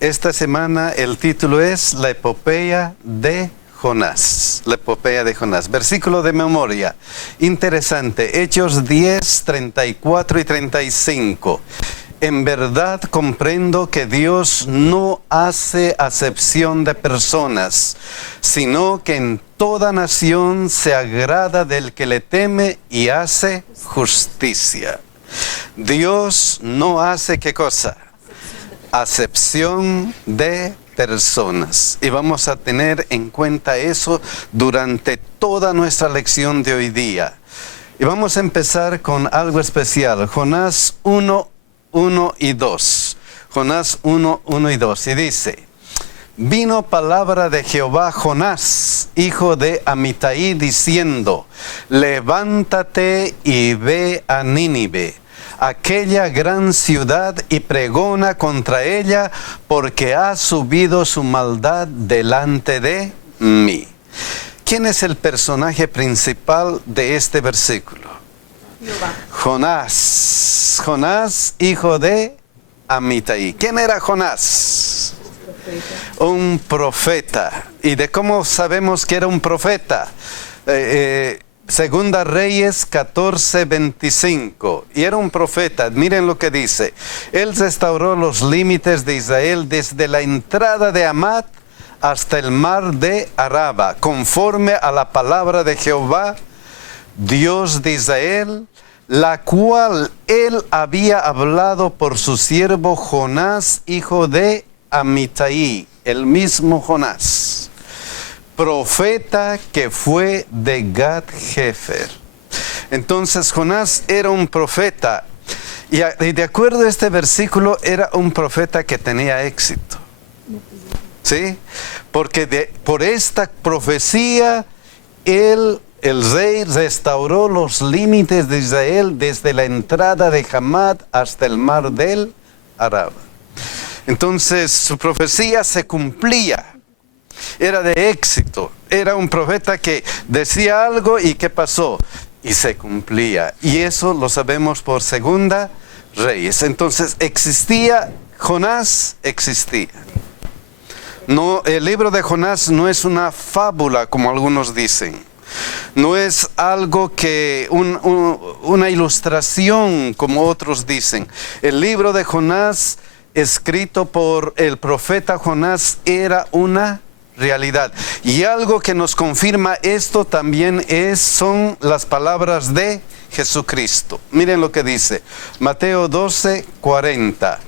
Esta semana el título es La epopeya de Jonás. La epopeya de Jonás. Versículo de memoria. Interesante. Hechos 10, 34 y 35. En verdad comprendo que Dios no hace acepción de personas, sino que en toda nación se agrada del que le teme y hace justicia. Dios no hace ¿qué cosa? Acepción de personas. Y vamos a tener en cuenta eso durante toda nuestra lección de hoy día. Y vamos a empezar con algo especial. Jonás 1, 1 y 2. Jonás 1, 1 y 2. Y dice: vino palabra de Jehová a Jonás, hijo de Amitai, diciendo: levántate y ve a Nínive, aquella gran ciudad, y pregona contra ella, porque ha subido su maldad delante de mí. ¿Quién es el personaje principal de este versículo? Jehová. Jonás, hijo de Amitai. ¿Quién era Jonás? Un profeta. ¿Y de cómo sabemos que era un profeta? Segunda Reyes 14, 25. Y era un profeta. Miren lo que dice. Él restauró los límites de Israel desde la entrada de Hamat hasta el mar de Araba, conforme a la palabra de Jehová, Dios de Israel, la cual él había hablado por su siervo Jonás, hijo de Amitai, el mismo Jonás, profeta que fue de Gat-Hefer. Entonces Jonás era un profeta, y de acuerdo a este versículo era un profeta que tenía éxito. ¿Sí? Porque por esta profecía el rey restauró los límites de Israel desde la entrada de Hamat hasta el mar del Araba. Entonces su profecía se cumplía. Era de éxito. Era un profeta que decía algo y ¿qué pasó? Y se cumplía. Y eso lo sabemos por Segunda Reyes. Entonces existía, Jonás existía. No, el libro de Jonás no es una fábula como algunos dicen. No es algo que una ilustración como otros dicen. El libro de Jonás, escrito por el profeta Jonás, era una realidad. Y algo que nos confirma esto también son las palabras de Jesucristo. Miren lo que dice Mateo 12, 40.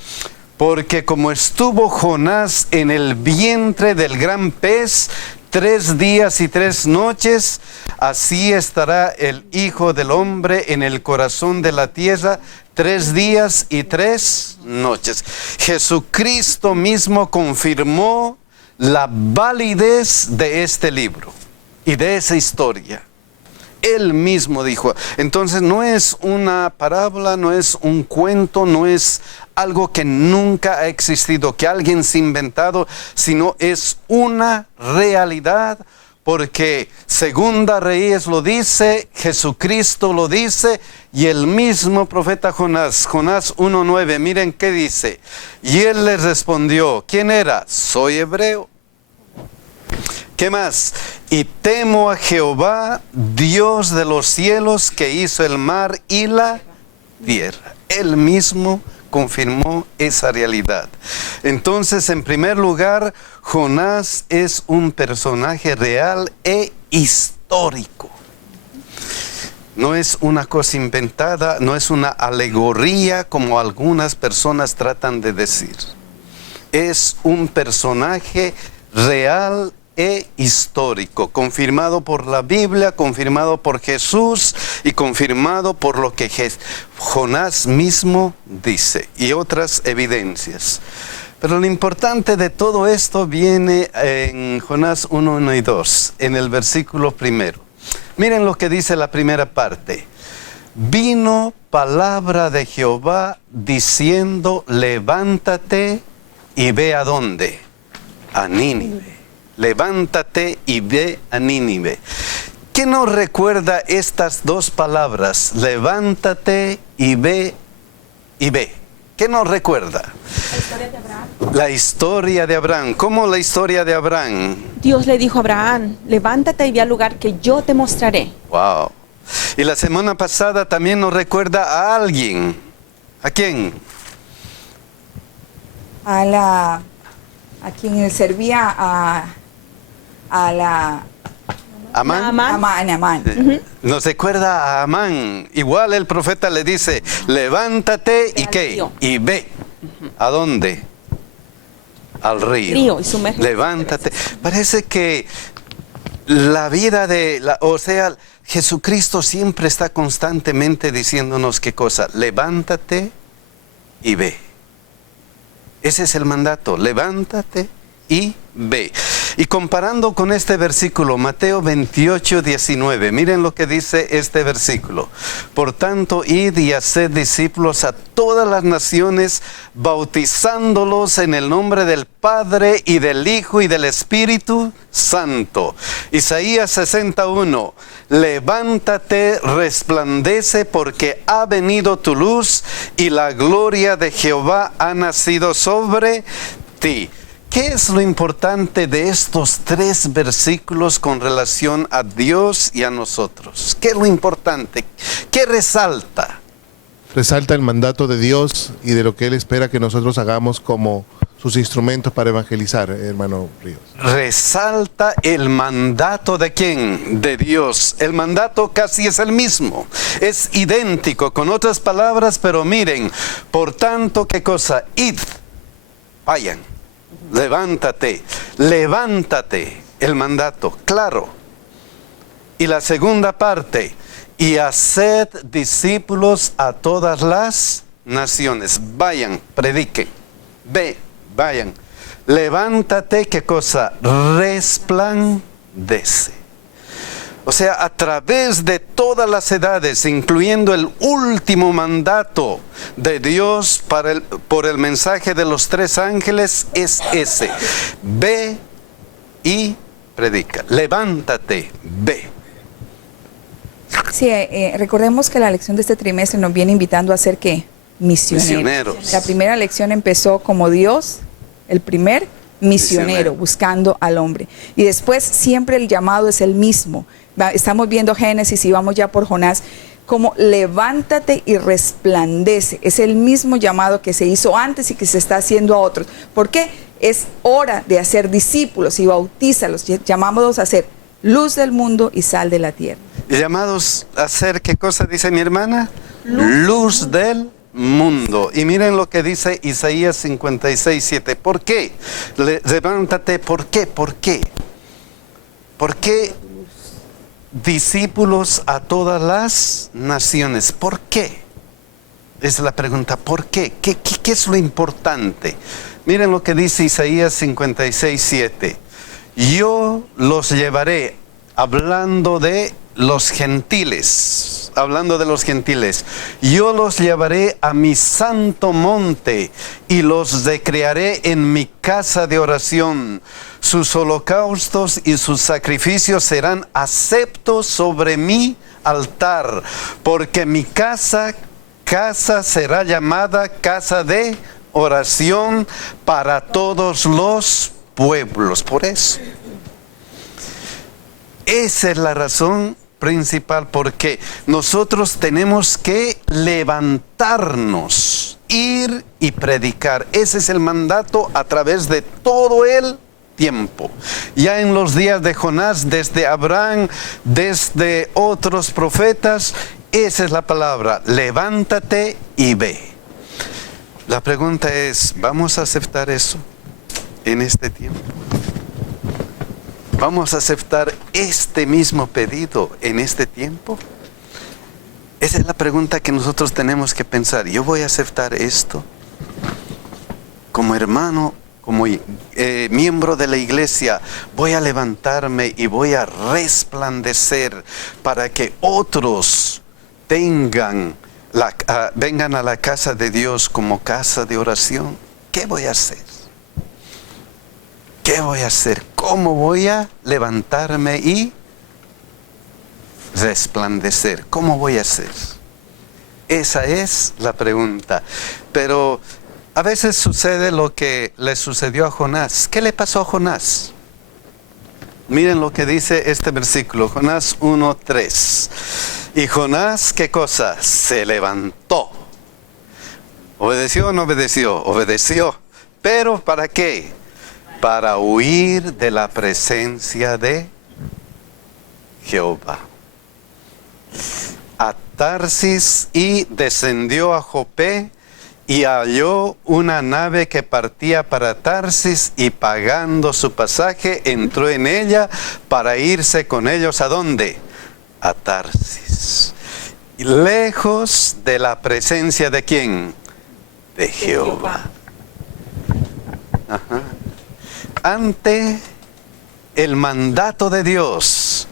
Porque como estuvo Jonás en el vientre del gran pez 3 días y 3 noches, así estará el Hijo del Hombre en el corazón de la tierra 3 días y 3 noches. Jesucristo mismo confirmó la validez de este libro y de esa historia. Él mismo dijo. Entonces no es una parábola, no es un cuento, no es algo que nunca ha existido, que alguien se ha inventado, sino es una realidad, porque Segunda Reyes lo dice, Jesucristo lo dice, y el mismo profeta Jonás 1:9, miren qué dice. Y él les respondió, ¿quién era? Soy hebreo. ¿Qué más? Y temo a Jehová, Dios de los cielos, que hizo el mar y la tierra. Él mismo confirmó esa realidad. Entonces, en primer lugar, Jonás es un personaje real e histórico. No es una cosa inventada, no es una alegoría como algunas personas tratan de decir. Es un personaje real e histórico, confirmado por la Biblia, confirmado por Jesús y confirmado por lo que Jonás mismo dice y otras evidencias. Pero lo importante de todo esto viene en Jonás 1, 1 y 2, en el versículo primero. Miren lo que dice la primera parte. Vino palabra de Jehová diciendo, levántate y ve a dónde. A Nínive. Levántate y ve a Nínive. ¿Qué nos recuerda estas dos palabras? Levántate y ve y ve. ¿Qué nos recuerda? La historia de Abraham. La historia de Abraham. ¿Cómo la historia de Abraham? Dios le dijo a Abraham, levántate y ve al lugar que yo te mostraré. Wow. Y la semana pasada también nos recuerda a alguien. ¿A quién? A quien él servía a la Amán. Amán. Nos recuerda a Amán. Igual el profeta le dice, levántate y ¿qué? Y ve. ¿A dónde? Al río. Y sumerge. Levántate. Parece que la vida Jesucristo siempre está constantemente diciéndonos qué cosa. Levántate y ve. Ese es el mandato. Levántate y ve. Y comparando con este versículo, Mateo 28, 19, miren lo que dice este versículo. Por tanto, id y haced discípulos a todas las naciones, bautizándolos en el nombre del Padre y del Hijo y del Espíritu Santo. Isaías 61, levántate, resplandece, porque ha venido tu luz y la gloria de Jehová ha nacido sobre ti. ¿Qué es lo importante de estos 3 versículos con relación a Dios y a nosotros? ¿Qué es lo importante? ¿Qué resalta? Resalta el mandato de Dios y de lo que Él espera que nosotros hagamos como sus instrumentos para evangelizar, hermano Ríos. Resalta el mandato ¿de quién? De Dios. El mandato casi es el mismo. Es idéntico, con otras palabras, pero miren, por tanto, ¿qué cosa? Id, vayan. Levántate, levántate, el mandato, claro. Y la segunda parte, y haced discípulos a todas las naciones. Vayan, prediquen, vayan. Levántate, ¿qué cosa? Resplandece. O sea, a través de todas las edades, incluyendo el último mandato de Dios por el mensaje de los 3 ángeles, es ese. Ve y predica. Levántate, ve. Sí, recordemos que la lección de este trimestre nos viene invitando a ser ¿qué? Misioneros. La primera lección empezó como Dios, el primer misionero, buscando al hombre. Y después siempre el llamado es el mismo. Estamos viendo Génesis y vamos ya por Jonás, como levántate y resplandece. Es el mismo llamado que se hizo antes y que se está haciendo a otros. ¿Por qué? Es hora de hacer discípulos y bautízalos. Llamamos a ser luz del mundo y sal de la tierra. Llamados a ser, ¿qué cosa dice mi hermana? Luz del mundo. Y miren lo que dice Isaías 56, 7. ¿Por qué? Levántate, ¿por qué? ¿Por qué? ¿Por qué discípulos a todas las naciones? ¿Por qué? Es la pregunta, ¿por qué? ¿Qué es lo importante? Miren lo que dice Isaías 56, 7. Yo los llevaré, hablando de los gentiles, yo los llevaré a mi santo monte y los recrearé en mi casa de oración. Sus holocaustos y sus sacrificios serán aceptos sobre mi altar, porque mi casa será llamada casa de oración para todos los pueblos. Por eso, esa es la razón principal, porque nosotros tenemos que levantarnos, ir y predicar. Ese es el mandato a través de todo el tiempo. Ya en los días de Jonás, desde Abraham, desde otros profetas, esa es la palabra, levántate y ve. La pregunta es, ¿vamos a aceptar eso en este tiempo? ¿Vamos a aceptar este mismo pedido en este tiempo? Esa es la pregunta que nosotros tenemos que pensar. ¿Yo voy a aceptar esto? Como hermano, como miembro de la iglesia, voy a levantarme y voy a resplandecer para que otros vengan a la casa de Dios como casa de oración. ¿Qué voy a hacer? ¿Qué voy a hacer? ¿Cómo voy a levantarme y resplandecer? ¿Cómo voy a hacer? Esa es la pregunta. Pero a veces sucede lo que le sucedió a Jonás. ¿Qué le pasó a Jonás? Miren lo que dice este versículo, Jonás 1:3. Y Jonás, ¿qué cosa? Se levantó. ¿Obedeció o no obedeció? Obedeció. ¿Pero para qué? Para huir de la presencia de Jehová. A Tarsis, y descendió a Jope y halló una nave que partía para Tarsis, y pagando su pasaje entró en ella para irse con ellos. ¿A dónde? A Tarsis. Lejos de la presencia de ¿quién? De Jehová. Ajá. Ante el mandato de Dios,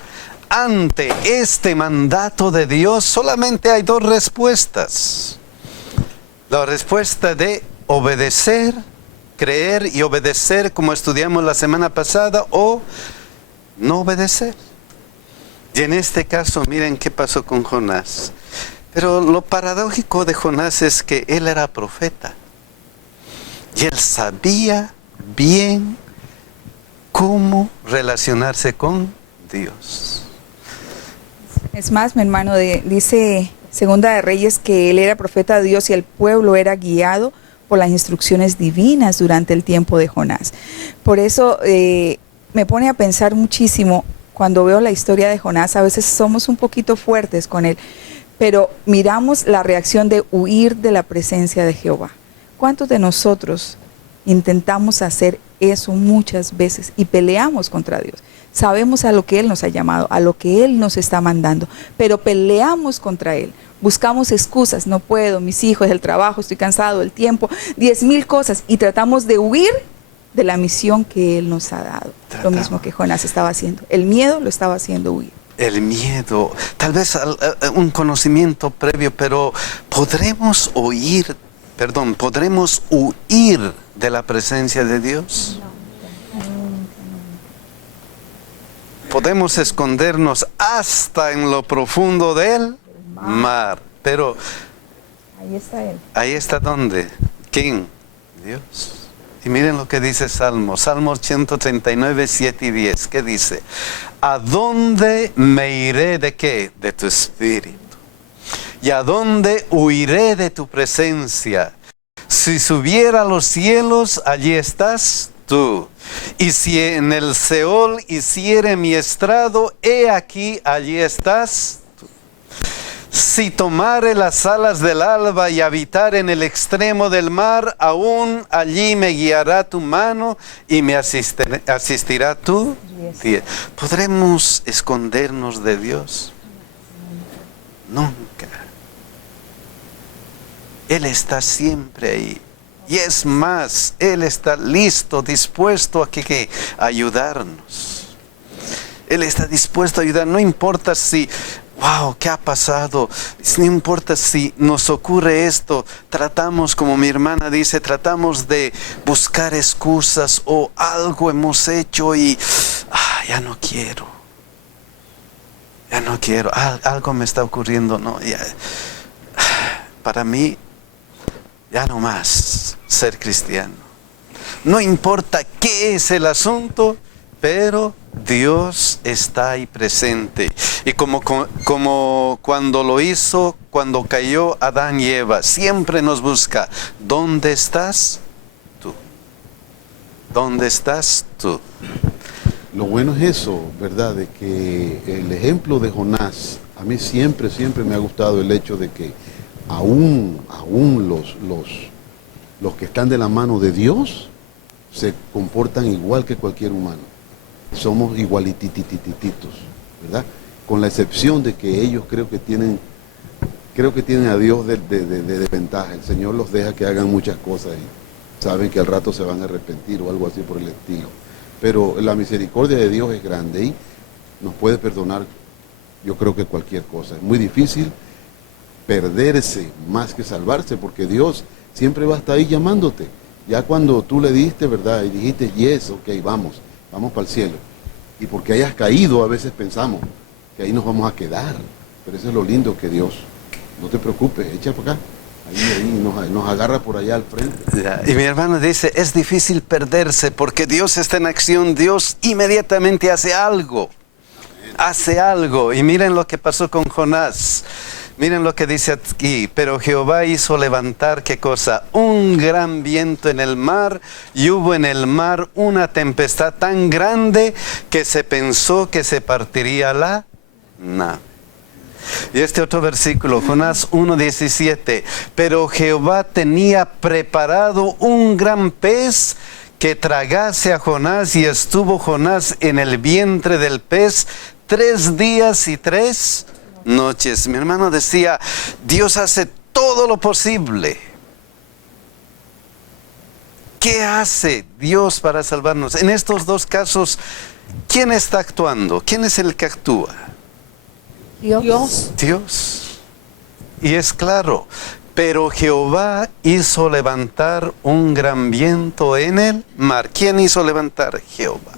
ante este mandato de Dios, solamente hay dos respuestas. La respuesta de obedecer, creer y obedecer, como estudiamos la semana pasada, o no obedecer. Y en este caso, miren qué pasó con Jonás. Pero lo paradójico de Jonás es que él era profeta. Y él sabía bien cómo relacionarse con Dios. Es más, mi hermano, dice Segunda de Reyes que él era profeta de Dios y el pueblo era guiado por las instrucciones divinas durante el tiempo de Jonás. Por eso me pone a pensar muchísimo cuando veo la historia de Jonás. A veces somos un poquito fuertes con él, pero miramos la reacción de huir de la presencia de Jehová. ¿Cuántos de nosotros intentamos hacer eso muchas veces y peleamos contra Dios? Sabemos a lo que Él nos ha llamado, a lo que Él nos está mandando, pero peleamos contra Él. Buscamos excusas, no puedo, mis hijos, el trabajo, estoy cansado, el tiempo, 10,000 cosas, y tratamos de huir de la misión que Él nos ha dado. Lo mismo que Jonás estaba haciendo. El miedo lo estaba haciendo huir. El miedo, tal vez un conocimiento previo, pero ¿podremos huir de la presencia de Dios? Podemos escondernos hasta en lo profundo del mar, pero ahí está Él. Ahí está ¿dónde? ¿Quién? Dios. Y miren lo que dice Salmos 139, 7 y 10. ¿Qué dice? ¿A dónde me iré de qué? De tu espíritu. ¿Y a dónde huiré de tu presencia? Si subiera a los cielos, allí estás tú. Y si en el Seol hiciere mi estrado, he aquí, allí estás tú. Si tomare las alas del alba y habitar en el extremo del mar, aún allí me guiará tu mano y me asistirá tu diestra. ¿Podremos escondernos de Dios? Nunca. Él está siempre ahí. Y es más, Él está listo, dispuesto a ayudarnos. Él está dispuesto a ayudar. No importa si, wow, ¿qué ha pasado? No importa si nos ocurre esto. Tratamos, como mi hermana dice, tratamos de buscar excusas o algo hemos hecho y ya no quiero. Ya no quiero. Algo me está ocurriendo. No, ya. Para mí, ya no más ser cristiano. No importa qué es el asunto, pero Dios está ahí presente. Y como cuando lo hizo, cuando cayó Adán y Eva, siempre nos busca. ¿Dónde estás tú? ¿Dónde estás tú? Lo bueno es eso, ¿verdad? De que el ejemplo de Jonás, a mí siempre me ha gustado el hecho de que aún los que están de la mano de Dios se comportan igual que cualquier humano. Somos igualititititos, ¿verdad? Con la excepción de que ellos creo que tienen a Dios de ventaja. El Señor los deja que hagan muchas cosas y saben que al rato se van a arrepentir o algo así por el estilo. Pero la misericordia de Dios es grande y nos puede perdonar, yo creo que cualquier cosa. Es muy difícil perderse más que salvarse, porque Dios siempre va a estar ahí llamándote. Ya cuando tú le diste, ¿verdad? Y dijiste, yes, ok, vamos para el cielo. Y porque hayas caído, a veces pensamos que ahí nos vamos a quedar. Pero eso es lo lindo que Dios no te preocupes, echa para acá. Ahí nos agarra por allá al frente. Ya. Y mi hermano dice, es difícil perderse porque Dios está en acción, Dios inmediatamente hace algo. Hace algo. Y miren lo que pasó con Jonás. Miren lo que dice aquí, pero Jehová hizo levantar, ¿qué cosa? Un gran viento en el mar, y hubo en el mar una tempestad tan grande que se pensó que se partiría la nave. Y este otro versículo, Jonás 1:17, pero Jehová tenía preparado un gran pez que tragase a Jonás, y estuvo Jonás en el vientre del pez 3 días y 3 noches. Mi hermano decía, Dios hace todo lo posible. ¿Qué hace Dios para salvarnos? En estos dos casos, ¿quién está actuando? ¿Quién es el que actúa? Dios. Dios. Y es claro, pero Jehová hizo levantar un gran viento en el mar. ¿Quién hizo levantar? Jehová.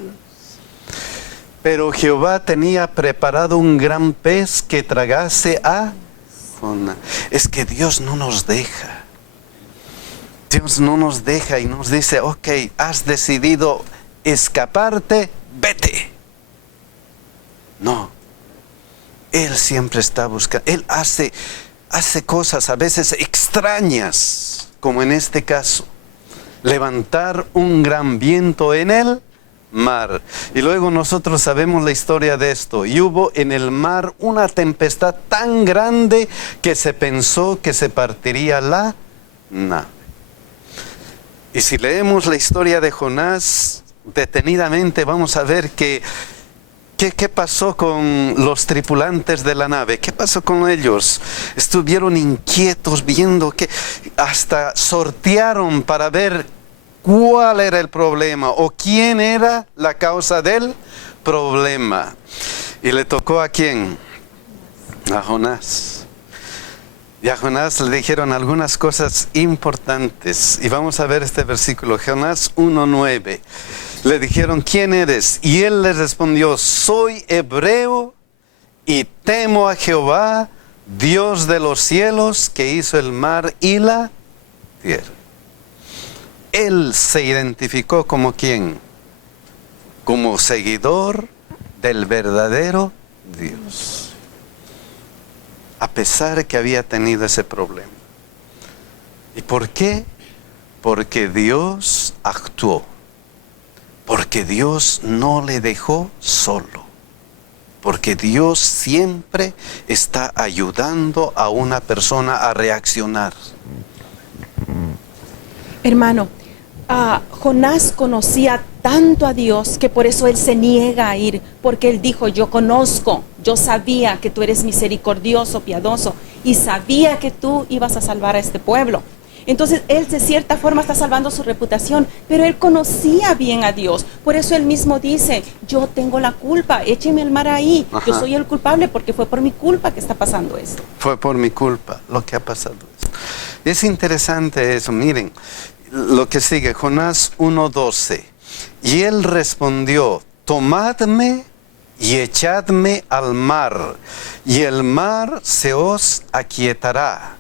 Pero Jehová tenía preparado un gran pez que tragase a Jonás. Es que Dios no nos deja. Dios no nos deja y nos dice, ok, has decidido escaparte, vete. No. Él siempre está buscando. Él hace cosas a veces extrañas, como en este caso. Levantar un gran viento en el mar. Y luego nosotros sabemos la historia de esto. Y hubo en el mar una tempestad tan grande que se pensó que se partiría la nave. Y si leemos la historia de Jonás detenidamente, vamos a ver ¿qué pasó con los tripulantes de la nave? ¿Qué pasó con ellos? Estuvieron inquietos viendo que hasta sortearon para ver cuál era el problema o quién era la causa del problema. ¿Y le tocó a quién? A Jonás. Y a Jonás le dijeron algunas cosas importantes. Y vamos a ver este versículo, Jonás 1:9. Le dijeron, ¿quién eres? Y él les respondió, soy hebreo y temo a Jehová, Dios de los cielos, que hizo el mar y la tierra. Él se identificó como ¿quién? Como seguidor del verdadero Dios. A pesar de que había tenido ese problema. ¿Y por qué? Porque Dios actuó. Porque Dios no le dejó solo. Porque Dios siempre está ayudando a una persona a reaccionar. Hermano, Jonás conocía tanto a Dios que por eso él se niega a ir, porque él dijo, yo conozco, yo sabía que tú eres misericordioso, piadoso, y sabía que tú ibas a salvar a este pueblo. Entonces él de cierta forma está salvando su reputación, pero él conocía bien a Dios. Por eso él mismo dice, yo tengo la culpa, écheme al mar ahí. Ajá. Yo soy el culpable porque fue por mi culpa que está pasando esto. Fue por mi culpa lo que ha pasado esto. Es interesante eso, miren, lo que sigue, Jonás 1:12. Y él respondió, tomadme y echadme al mar, y el mar se os aquietará.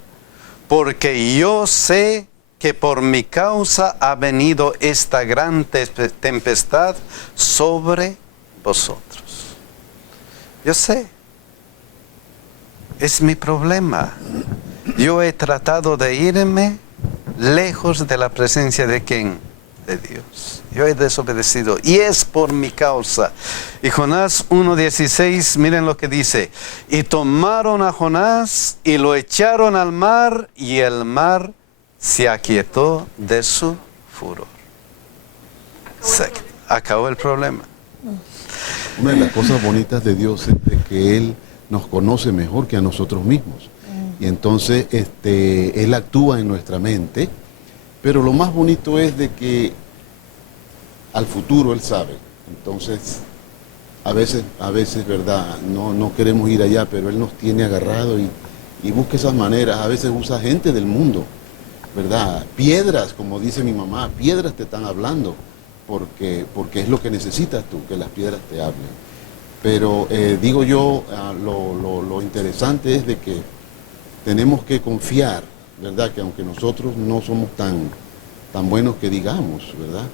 Porque yo sé que por mi causa ha venido esta gran tempestad sobre vosotros. Yo sé. Es mi problema. Yo he tratado de irme lejos de la presencia de ¿quién? De Dios. Yo he desobedecido y es por mi causa. Y Jonás 1:16, miren lo que dice. Y tomaron a Jonás y lo echaron al mar, y el mar se aquietó de su furor. Se acabó el problema. Una de las cosas bonitas de Dios es de que Él nos conoce mejor que a nosotros mismos. Y entonces Él actúa en nuestra mente, pero lo más bonito es de que al futuro Él sabe. Entonces, a veces, ¿verdad? No queremos ir allá, pero Él nos tiene agarrado y busca esas maneras. A veces usa gente del mundo, ¿verdad? Piedras, como dice mi mamá, piedras te están hablando, porque es lo que necesitas tú, que las piedras te hablen. Pero digo yo, lo interesante es de que tenemos que confiar, ¿verdad? Que aunque nosotros no somos tan buenos que digamos, ¿verdad?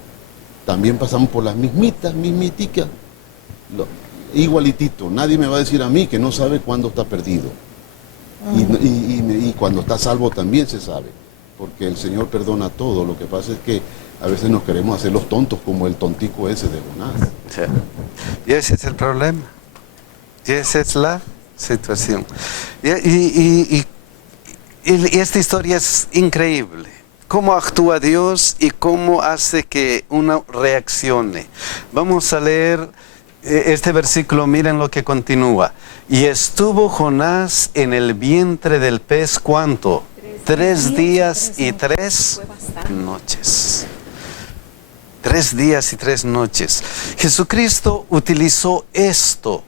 También pasamos por las mismiticas, igualitito. Nadie me va a decir a mí que no sabe cuándo está perdido. Y cuando está salvo también se sabe, porque el Señor perdona todo. Lo que pasa es que a veces nos queremos hacer los tontos como el tontico ese de Jonás. Sí. Y ese es el problema. Y esa es la situación. Y esta historia es increíble. Cómo actúa Dios y cómo hace que uno reaccione. Vamos a leer este versículo, miren lo que continúa. Y estuvo Jonás en el vientre del pez, ¿cuánto? 3 días y 3 noches. 3 días y 3 noches. Jesucristo utilizó esto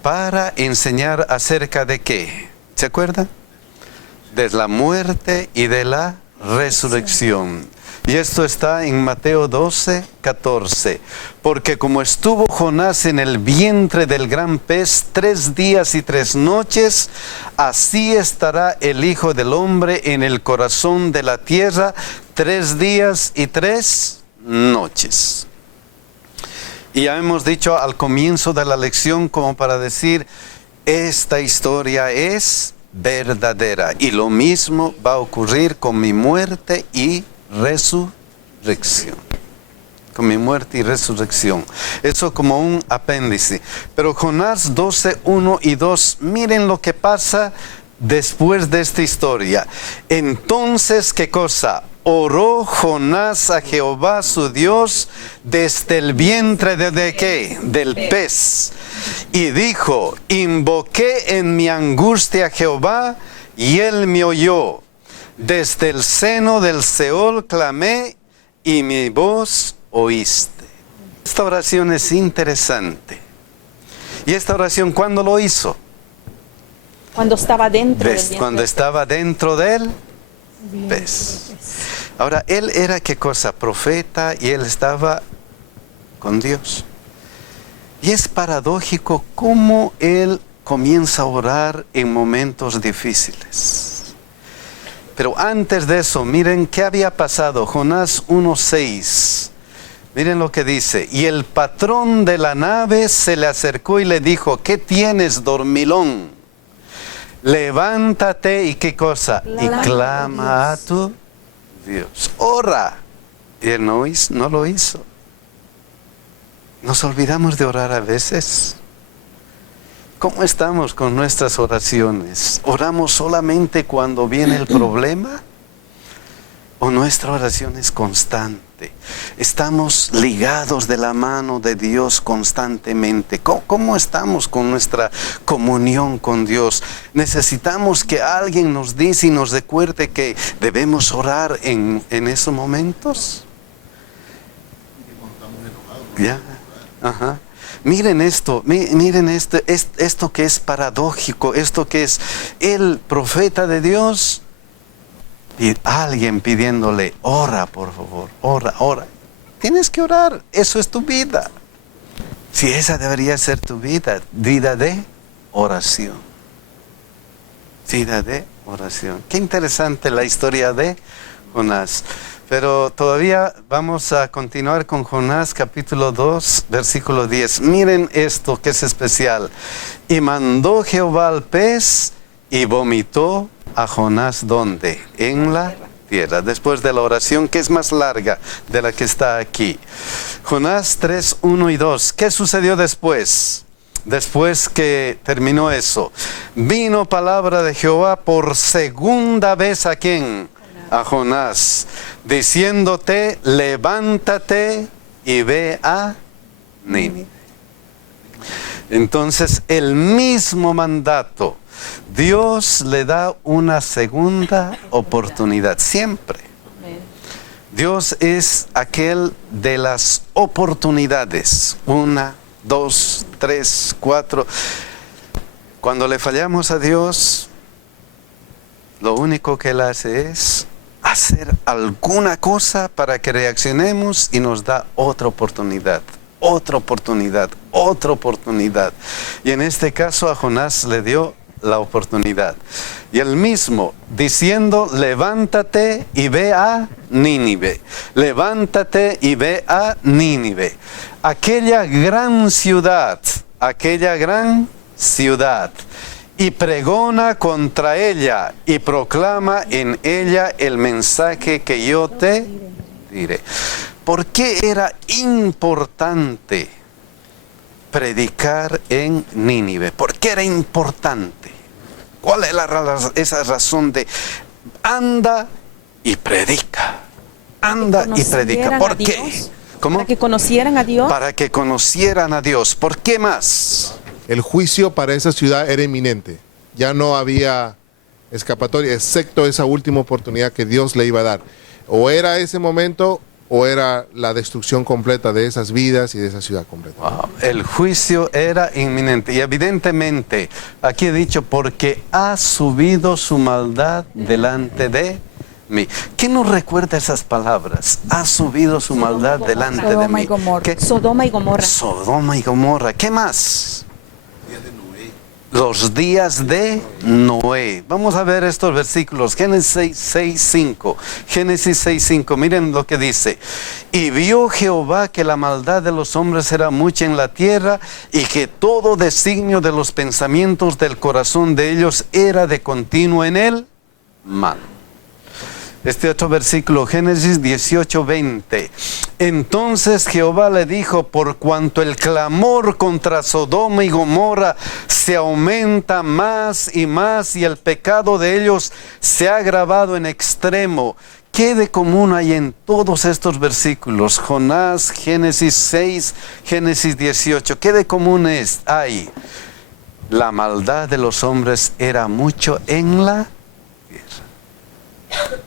para enseñar acerca de ¿qué? ¿Se acuerdan? De la muerte y de la resurrección. Y esto está en Mateo 12, 14. Porque como estuvo Jonás en el vientre del gran pez 3 días y 3 noches, así estará el Hijo del Hombre en el corazón de la tierra 3 días y 3 noches. Y ya hemos dicho al comienzo de la lección, como para decir, esta historia es verdadera. Y lo mismo va a ocurrir con mi muerte y resurrección. Con mi muerte y resurrección. Eso como un apéndice. Pero Jonás 12, 1 y 2, miren lo que pasa después de esta historia. Entonces, ¿qué cosa? Oró Jonás a Jehová su Dios desde el vientre ¿de qué? Del pez. Y dijo, invoqué en mi angustia a Jehová y él me oyó. Desde el seno del Seol clamé y mi voz oíste. Esta oración es interesante. ¿Y esta oración cuándo lo hizo? Cuando estaba dentro del vientre. Cuando estaba dentro del pez. Ahora, él era ¿qué cosa? Profeta, y él estaba con Dios. Y es paradójico cómo él comienza a orar en momentos difíciles. Pero antes de eso, miren qué había pasado. Jonás 1:6. Miren lo que dice. Y el patrón de la nave se le acercó y le dijo, ¿qué tienes, dormilón? Levántate y ¿qué cosa? Y clama a tu Dios. Ora. Y él no lo hizo. Nos olvidamos de orar a veces. ¿Cómo estamos con nuestras oraciones? ¿Oramos solamente cuando viene el problema? ¿O nuestra oración es constante? ¿Estamos ligados de la mano de Dios constantemente? ¿Cómo estamos con nuestra comunión con Dios? ¿Necesitamos que alguien nos dice y nos recuerde que debemos orar en esos momentos? Ya, ajá. Miren esto, esto que es paradójico, esto que es el profeta de Dios y alguien pidiéndole, ora por favor, ora. Tienes que orar, eso es tu vida. Si esa debería ser tu vida de oración. Vida de oración. Qué interesante la historia de Jonás. Pero todavía vamos a continuar con Jonás capítulo 2, versículo 10. Miren esto que es especial. Y mandó Jehová al pez y vomitó a Jonás, ¿dónde? En la tierra. Después de la oración que es más larga de la que está aquí. Jonás 3, 1 y 2. ¿Qué sucedió después? Después que terminó eso. Vino palabra de Jehová por segunda vez ¿a quién? A Jonás, diciéndote, levántate y ve a Nínive. Entonces, el mismo mandato, Dios le da una segunda oportunidad, siempre. Dios es aquel de las oportunidades, 1, 2, 3, 4. Cuando le fallamos a Dios, lo único que Él hace es hacer alguna cosa para que reaccionemos y nos da otra oportunidad. Y en este caso a Jonás le dio la oportunidad. Y el mismo diciendo, levántate y ve a Nínive. Levántate y ve a Nínive. Aquella gran ciudad. Y pregona contra ella y proclama en ella el mensaje que yo te diré. ¿Por qué era importante predicar en Nínive? ¿Por qué era importante? ¿Cuál es esa razón de anda y predica? Anda y predica. ¿Por qué? ¿Cómo? Para que conocieran a Dios. Para que conocieran a Dios. ¿Por qué más? El juicio para esa ciudad era inminente. Ya no había escapatoria, excepto esa última oportunidad que Dios le iba a dar. O era ese momento o era la destrucción completa de esas vidas y de esa ciudad completa. Wow. El juicio era inminente. Y evidentemente, aquí he dicho, porque ha subido su maldad delante de mí. ¿Quién nos recuerda esas palabras? Ha subido su maldad delante de mí. Sodoma y Gomorra. Sodoma y Gomorra. ¿Qué más? Los días de Noé. Vamos a ver estos versículos. Génesis 6:5. Génesis 6:5. Miren lo que dice. Y vio Jehová que la maldad de los hombres era mucha en la tierra y que todo designio de los pensamientos del corazón de ellos era de continuo en el mal. Este otro versículo, Génesis 18:20. Entonces Jehová le dijo, por cuanto el clamor contra Sodoma y Gomorra se aumenta más y más y el pecado de ellos se ha agravado en extremo. ¿Qué de común hay en todos estos versículos? Jonás, Génesis 6, Génesis 18. ¿Qué de común hay? La maldad de los hombres era mucho en la tierra.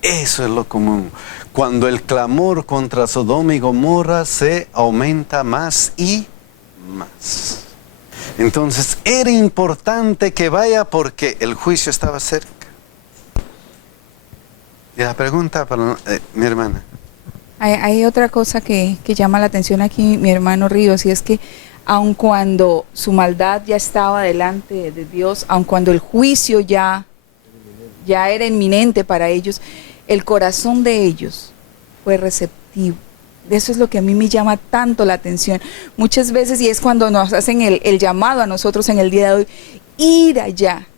Eso es lo común. Cuando el clamor contra Sodoma y Gomorra se aumenta más y más. Entonces era importante que vaya porque el juicio estaba cerca. Y la pregunta para mi hermana. Hay otra cosa que llama la atención aquí, mi hermano Ríos, y es que aun cuando su maldad ya estaba delante de Dios, aun cuando el juicio ya era inminente para ellos, el corazón de ellos fue receptivo. Eso es lo que a mí me llama tanto la atención. Muchas veces, y es cuando nos hacen el llamado a nosotros en el día de hoy, ir allá.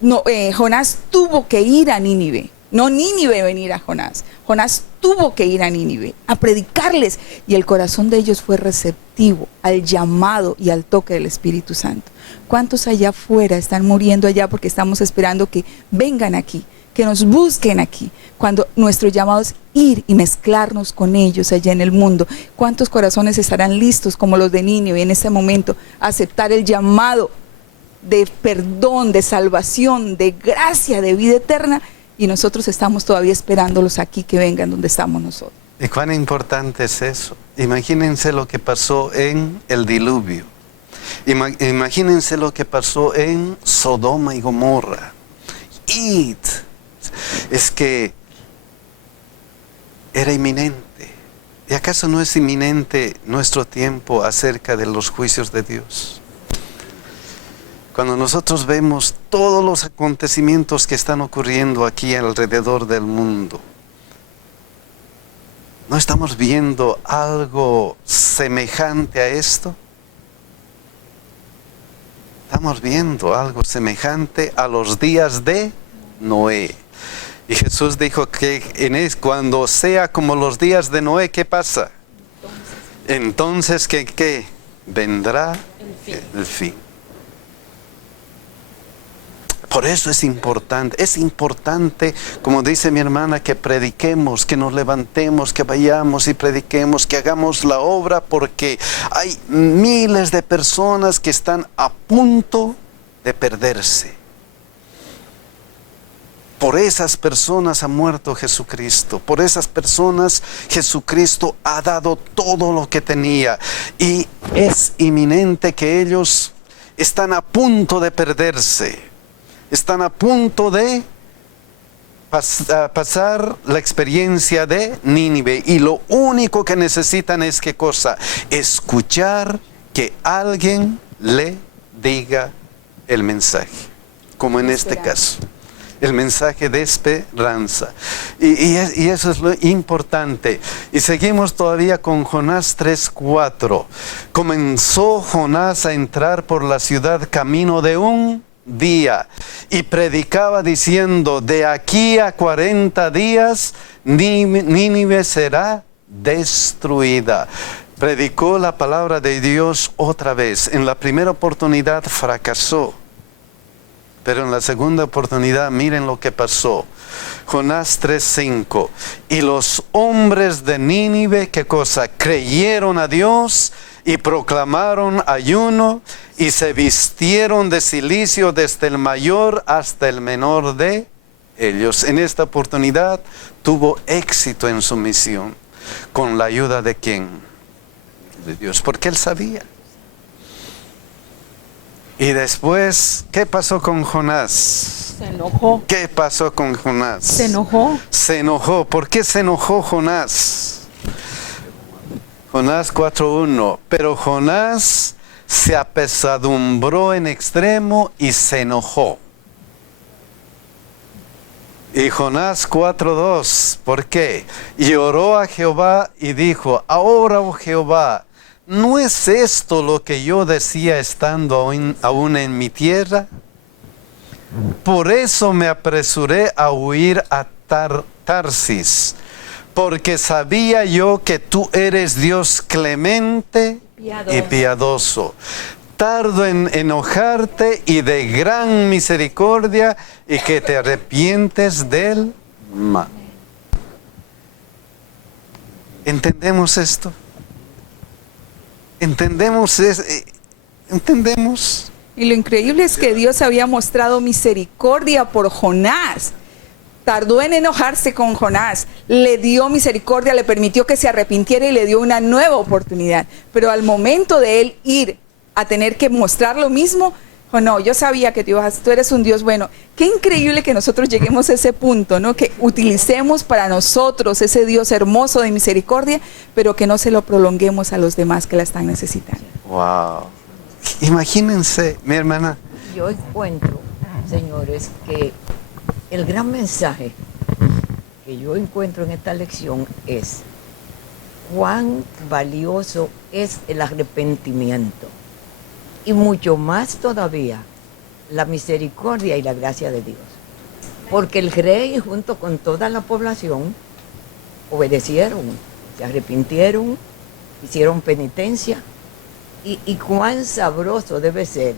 No, Jonás tuvo que ir a Nínive. No Nínive venir a Jonás. Jonás tuvo que ir a Nínive a predicarles. Y el corazón de ellos fue receptivo al llamado y al toque del Espíritu Santo. ¿Cuántos allá afuera están muriendo allá porque estamos esperando que vengan aquí? Que nos busquen aquí, cuando nuestro llamado es ir y mezclarnos con ellos allá en el mundo. ¿Cuántos corazones estarán listos como los de Nínive en este momento a aceptar el llamado de perdón, de salvación, de gracia, de vida eterna? Y nosotros estamos todavía esperándolos aquí que vengan donde estamos nosotros. ¿Y cuán importante es eso? Imagínense lo que pasó en el diluvio. Imagínense lo que pasó en Sodoma y Gomorra. Id. Es que era inminente. ¿Y acaso no es inminente nuestro tiempo acerca de los juicios de Dios? Cuando nosotros vemos todos los acontecimientos que están ocurriendo aquí alrededor del mundo, ¿no estamos viendo algo semejante a esto? Estamos viendo algo semejante a los días de Noé. Y Jesús dijo que cuando sea como los días de Noé, ¿qué pasa? Entonces, ¿qué? Vendrá el fin. Por eso es importante, como dice mi hermana, que prediquemos, que nos levantemos, que vayamos y prediquemos, que hagamos la obra, porque hay miles de personas que están a punto de perderse. Por esas personas ha muerto Jesucristo. Por esas personas Jesucristo ha dado todo lo que tenía. Y es inminente que ellos están a punto de perderse. Están a punto de pasar la experiencia de Nínive. Y lo único que necesitan es ¿qué cosa? Escuchar que alguien le diga el mensaje, como en este caso. El mensaje de esperanza. Y eso es lo importante. Y seguimos todavía con Jonás 3:4. Comenzó Jonás a entrar por la ciudad camino de un día y predicaba diciendo: de aquí a 40 días Nínive será destruida. Predicó la palabra de Dios otra vez. En la primera oportunidad fracasó. Pero en la segunda oportunidad, miren lo que pasó. Jonás 3:5. Y los hombres de Nínive, ¿qué cosa? Creyeron a Dios y proclamaron ayuno y se vistieron de cilicio desde el mayor hasta el menor de ellos. En esta oportunidad tuvo éxito en su misión. ¿Con la ayuda de quién? De Dios, porque él sabía. Y después, ¿qué pasó con Jonás? Se enojó. ¿Qué pasó con Jonás? Se enojó. Se enojó. ¿Por qué se enojó Jonás? Jonás 4:1. Pero Jonás se apesadumbró en extremo y se enojó. Y Jonás 4:2. ¿Por qué? Y oró a Jehová y dijo: ahora, oh Jehová, ¿no es esto lo que yo decía estando aún en mi tierra? Por eso me apresuré a huir a Tarsis, porque sabía yo que tú eres Dios clemente y piadoso, tardo en enojarte y de gran misericordia, y que te arrepientes del mal. ¿Entendemos esto? ¿Entendemos? ¿Entendemos? Y lo increíble es que Dios había mostrado misericordia por Jonás. Tardó en enojarse con Jonás, le dio misericordia, le permitió que se arrepintiera y le dio una nueva oportunidad. Pero al momento de él ir a tener que mostrar lo mismo, oh no, yo sabía que tú eres un Dios bueno. Qué increíble que nosotros lleguemos a ese punto, ¿no? Que utilicemos para nosotros ese Dios hermoso de misericordia, pero que no se lo prolonguemos a los demás que la están necesitando. Wow. Imagínense, mi hermana. Yo encuentro, señores, que el gran mensaje que yo encuentro en esta lección es cuán valioso es el arrepentimiento. Y mucho más todavía, la misericordia y la gracia de Dios. Porque el rey junto con toda la población obedecieron, se arrepintieron, hicieron penitencia. Y cuán sabroso debe ser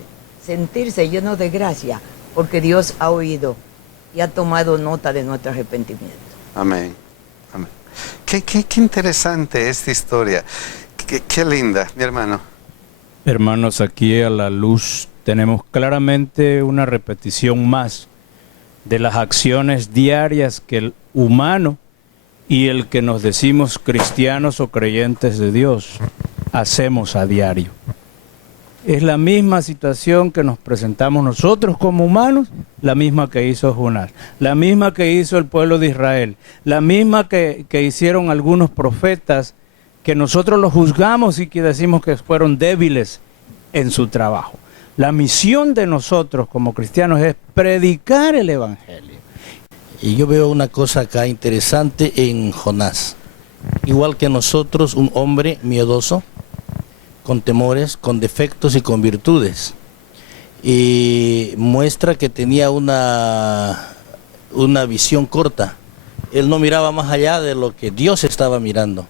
sentirse lleno de gracia, porque Dios ha oído y ha tomado nota de nuestro arrepentimiento. Amén. Amén. Qué interesante esta historia. Qué linda, mi hermano. Hermanos, aquí a la luz tenemos claramente una repetición más de las acciones diarias que el humano y el que nos decimos cristianos o creyentes de Dios hacemos a diario. Es la misma situación que nos presentamos nosotros como humanos, la misma que hizo Jonás, la misma que hizo el pueblo de Israel, la misma que hicieron algunos profetas que nosotros los juzgamos y que decimos que fueron débiles en su trabajo. La misión de nosotros como cristianos es predicar el Evangelio. Y yo veo una cosa acá interesante en Jonás. Igual que nosotros, un hombre miedoso, con temores, con defectos y con virtudes. Y muestra que tenía una visión corta. Él no miraba más allá de lo que Dios estaba mirando.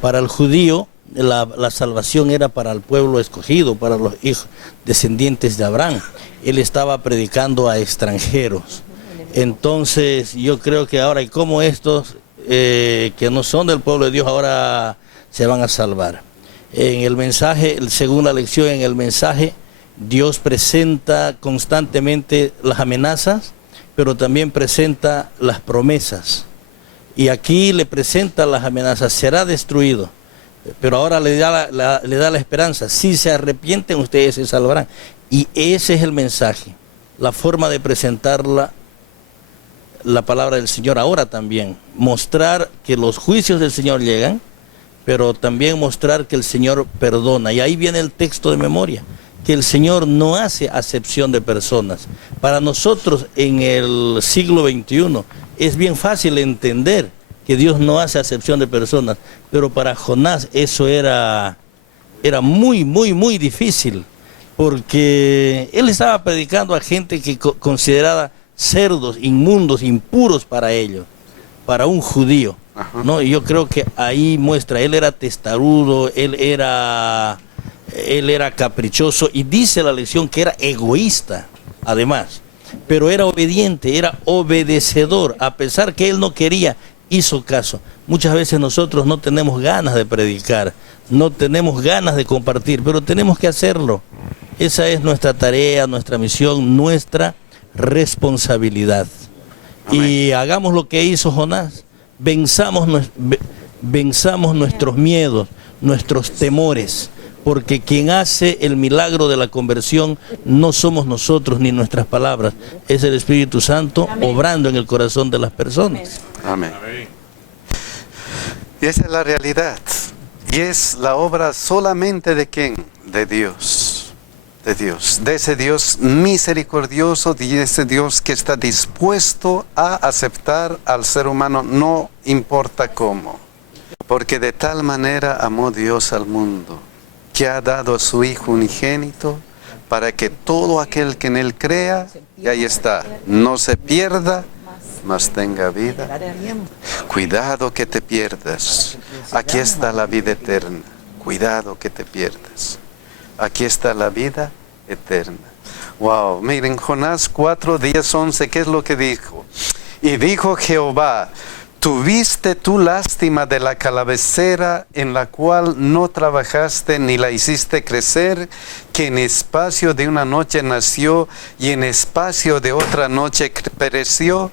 Para el judío, la salvación era para el pueblo escogido, para los hijos descendientes de Abraham. Él estaba predicando a extranjeros. Entonces yo creo que ahora, y como estos que no son del pueblo de Dios, ahora se van a salvar. En el mensaje, según la lección, en el mensaje, Dios presenta constantemente las amenazas, pero también presenta las promesas. Y aquí le presenta las amenazas: será destruido. Pero ahora le da la esperanza: si se arrepienten, ustedes se salvarán. Y ese es el mensaje, la forma de presentar la palabra del Señor ahora también. Mostrar que los juicios del Señor llegan, pero también mostrar que el Señor perdona. Y ahí viene el texto de memoria, que el Señor no hace acepción de personas. Para nosotros en el siglo XXI es bien fácil entender que Dios no hace acepción de personas, pero para Jonás eso era muy, muy, muy difícil, porque él estaba predicando a gente que considerada cerdos, inmundos, impuros para ellos, para un judío, ¿no? Y yo creo que ahí muestra, él era testarudo, él era caprichoso, y dice la lección que era egoísta, además, pero era obediente, era obedecedor, a pesar que él no quería, hizo caso. Muchas veces nosotros no tenemos ganas de predicar, no tenemos ganas de compartir, pero tenemos que hacerlo. Esa es nuestra tarea, nuestra misión, nuestra responsabilidad. Amén. Y hagamos lo que hizo Jonás, venzamos nuestros miedos, nuestros temores, porque quien hace el milagro de la conversión no somos nosotros ni nuestras palabras, es el Espíritu Santo obrando en el corazón de las personas. Amén. Y esa es la realidad. Y es la obra solamente de ¿quién? De Dios. De Dios. De ese Dios misericordioso, de ese Dios que está dispuesto a aceptar al ser humano, no importa cómo. Porque de tal manera amó Dios al mundo, que ha dado a su Hijo unigénito, para que todo aquel que en Él crea, y ahí está, no se pierda, mas tenga vida. Cuidado que te pierdas. Aquí está la vida eterna. Cuidado que te pierdas. Aquí está la vida eterna. Wow, miren, Jonás 4, 10, 11, ¿qué es lo que dijo? Y dijo Jehová: ¿tuviste tú lástima de la calabacera en la cual no trabajaste ni la hiciste crecer, que en espacio de una noche nació y en espacio de otra noche pereció?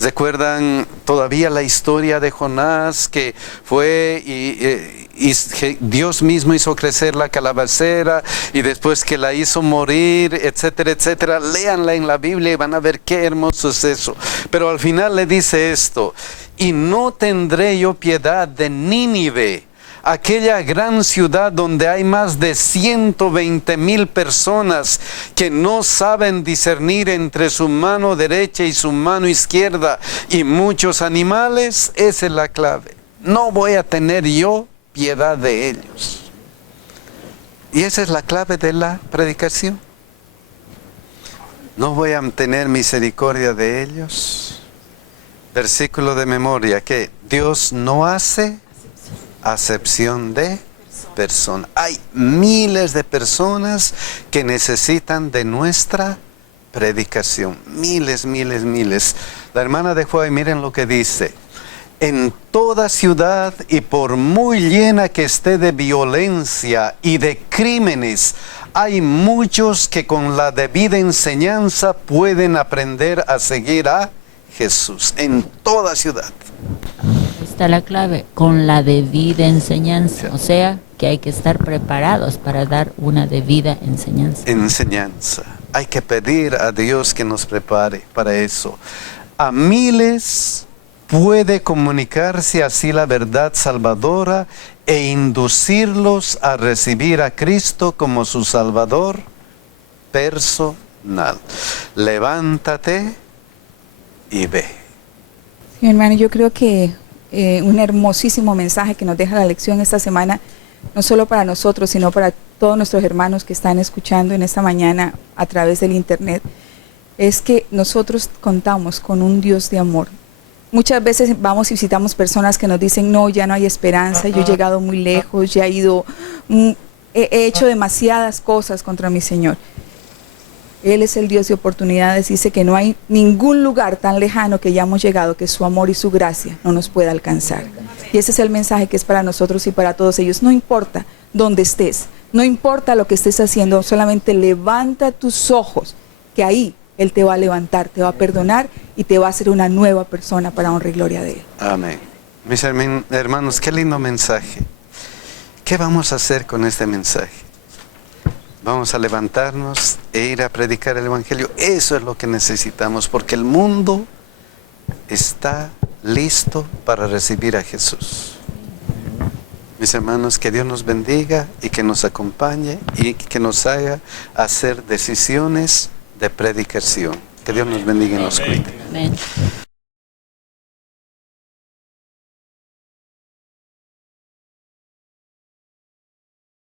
¿Recuerdan todavía la historia de Jonás, que fue y Dios mismo hizo crecer la calabacera y después que la hizo morir, etcétera, etcétera? Léanla en la Biblia y van a ver qué hermoso es eso. Pero al final le dice esto: y no tendré yo piedad de Nínive, aquella gran ciudad donde hay más de 120,000 personas que no saben discernir entre su mano derecha y su mano izquierda, y muchos animales. Esa es la clave. No voy a tener yo piedad de ellos. Y esa es la clave de la predicación. No voy a tener misericordia de ellos. Versículo de memoria, que Dios no hace acepción de personas. Hay miles de personas que necesitan de nuestra predicación. Miles, miles, miles. La hermana de Juárez, miren lo que dice: en toda ciudad, y por muy llena que esté de violencia y de crímenes, hay muchos que con la debida enseñanza pueden aprender a seguir a Jesús. En toda ciudad. Está la clave, con la debida enseñanza, o sea, que hay que estar preparados para dar una debida enseñanza. Enseñanza. Hay que pedir a Dios que nos prepare para eso. A miles puede comunicarse así la verdad salvadora e inducirlos a recibir a Cristo como su Salvador personal. Levántate y ve. Sí, hermano, yo creo que un hermosísimo mensaje que nos deja la lección esta semana, no solo para nosotros, sino para todos nuestros hermanos que están escuchando en esta mañana a través del internet, es que nosotros contamos con un Dios de amor. Muchas veces vamos y visitamos personas que nos dicen: no, ya no hay esperanza, yo he llegado muy lejos, ya he hecho demasiadas cosas contra mi Señor. Él es el Dios de oportunidades. Dice que no hay ningún lugar tan lejano que hayamos llegado que su amor y su gracia no nos pueda alcanzar. Y ese es el mensaje que es para nosotros y para todos ellos. No importa dónde estés, no importa lo que estés haciendo, solamente levanta tus ojos, que ahí Él te va a levantar, te va a perdonar y te va a hacer una nueva persona para honra y gloria de Él. Amén. Mis hermanos, qué lindo mensaje. ¿Qué vamos a hacer con este mensaje? Vamos a levantarnos e ir a predicar el Evangelio. Eso es lo que necesitamos, porque el mundo está listo para recibir a Jesús. Mis hermanos, que Dios nos bendiga y que nos acompañe y que nos haga hacer decisiones de predicación. Que Dios nos bendiga y nos cuide. Amén.